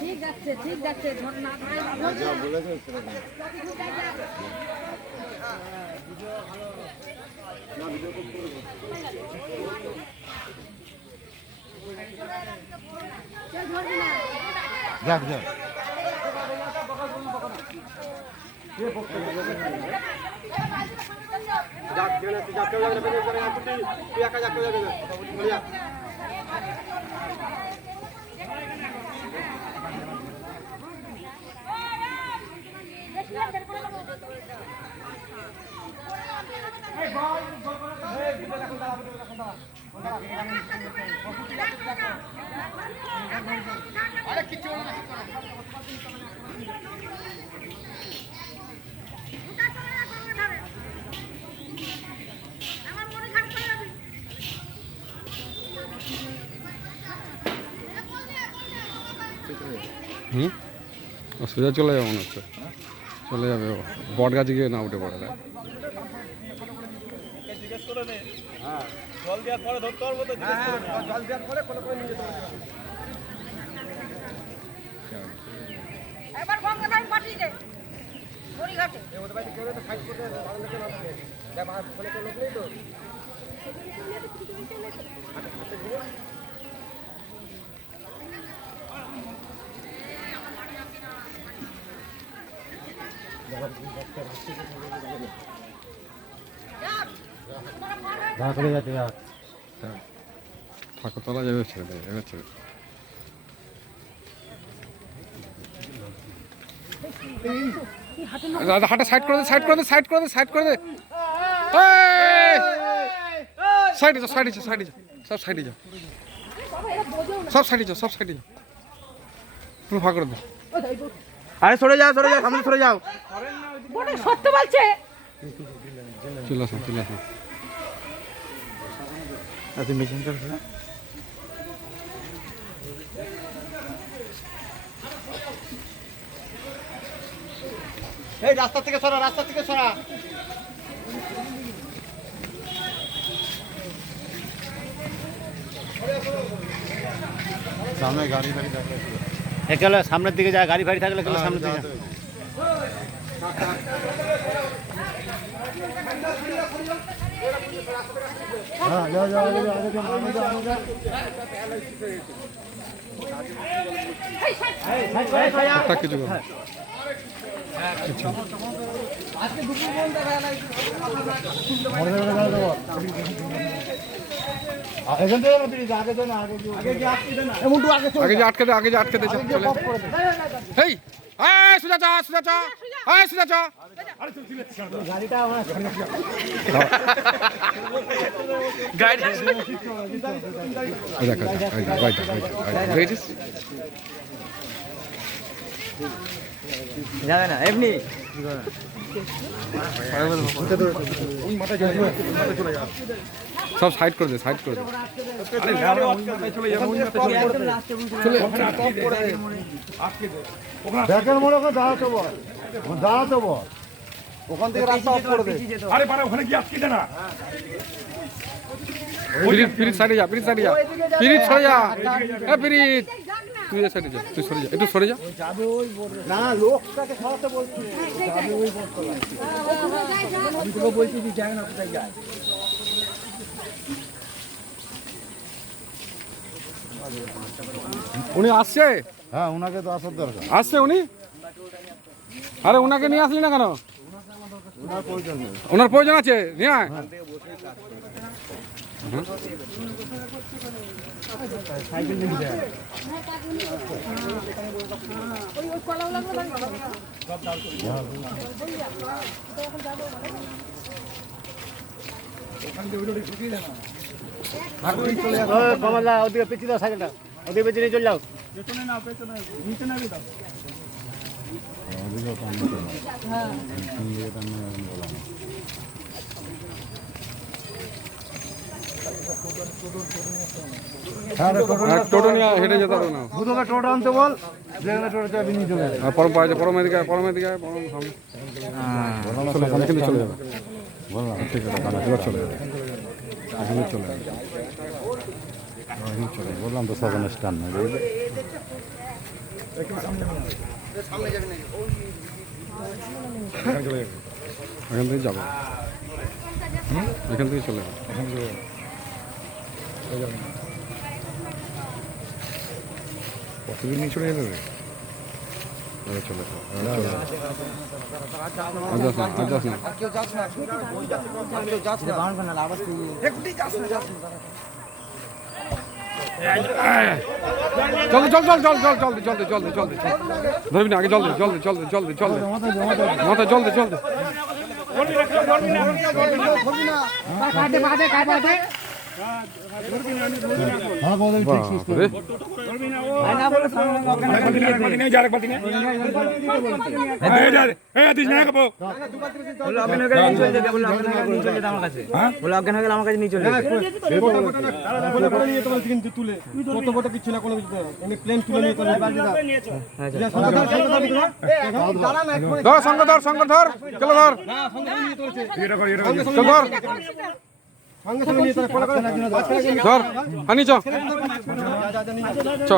ঠিক আছে ঠিক আছে ঝর্ণা যাক যাক সোজা চলে যাবে মনে হচ্ছে, চলে যাবে ও বট গাছে গিয়ে না উঠে পড়ে যায়। জল দেওয়ার পরে ধরতে পারবো তো, জল দেওয়ার পরে কোলে করে নিয়ে যেতে পারবো। এবার গঙ্গাধার পাঠিয়ে দে গড়িঘাটে ওদের বাড়িতে কেউ তো সাইড করতে বাংলা কেন আসবে যা বাহার কোলে কোলে নেই তো ঠাকুরতলা যাবে, ছেড়ে দেবে, এবার ছেড়ে দেবে। দাদা হাঁটা সাইড করে দে, সাইড করে দে, সাইড করে দে, সাইড করে দে। সাইডে যাও, সাইডে যাও, সাইডে যাও, সব সাইডে যাও, সব সাইডে যাও, সব সাইডে যাও, পুরো ফাঁকা করে দাও। আরে সরে যাও, সরে যাও, সামনে সরে যাও। সত্য বলছে চলে আসো, চলে আসো। আচ্ছা মেশিন করছ না এই রাস্তা থেকে সরা, রাস্তা থেকে সরা। সামনে গাড়ি ফাড়ি থাকলে একেবারে সামনের দিকে যায়, গাড়ি ফাড়ি থাকলে একেবারে সামনের দিকে হ্যাঁ যাও যাও আগে যাও আগে যাও একটা কিছু করো। এখান থেকে আগে দেন আগে আগে যে আটকে দে, আগে যে আটকে দে, চলে। এই সুজা চা, সুজা চা, সুজা চা। গাড়িটা আমার যাবে না এমনি সব সাইড করে দে, সাইড করে দে। ব্যাকের মোড়ে ওখানে দাঁড়াতে বল, দাঁড়াতে বল, ওখান থেকে রাস্তা অফ করে দে। আরে পারে ওখানে গিয়ে আটকে দে না। পিরিত পিরিত সাইডে যা, পিরিত সাইডে যা, পিরিত সরে যা, পিরিত তুই সাইডে যা, তুই সরে যা, একটু সরে যা। না লোকটাকে সরাতে বলছি, যাবে ওই বটতলায়। আমি তোকে বলছি যে যায় না, কোথায় যায়। উনি আসছে? হ্যাঁ ওনাকে তো আসার দরকার, আসছে উনি? আরে ওনাকে নিয়ে আসলি না কেন? ওনার প্রয়োজন নেই। ওনার প্রয়োজন আছে, নিয়ে আয়। কমলা ওদিকে পেছিয়ে দাও সাইকেলটা, ওদিকে পেছিয়ে নিয়ে চলে যাও। পেছনে না, পেছনে নিচে নামিয়ে দাও। হ্যাঁ রে, টোটো হ্যাঁ, টোটো নিয়ে হেঁটে যেতে হবে না। বুধবার টোটো আনতে বল, যেখানে টোটো চাবি নিয়ে চলে যাবে। আর পরম পাওয়া যায়, পরমের দিকে আয়, পরমের দিকে আয়, পরম সামনে। চলে যাবে, এখানে চলে যাবে। বললাম ঠিক আছে, তাহলে এবার চলে যাবে, এখানে চলে যাবে, এখানে চলে যাবে। বললাম তো সেকেন্ড স্ট্যান্ড না, এখানে চলে যাবে। এখান থেকে যাবে, এখান থেকে চলে যাবে। কতদিন নিয়ে চলে যাবে? এবার চলে যাবে, এবার চলে যাবে। আর যাস না, আর যাস না। জলদি চল চল চল চল জলদি জলদি জলদি জলদি চল, ধরবি না আগে, জলদি জলদি জলদি জলদি জলদি, মাথা জলদি জলদি। বাপরে, ধর সঙ্গ ধর, সঙ্গ ধর, চলো ধর, চল ধর, ধর, হানি চ।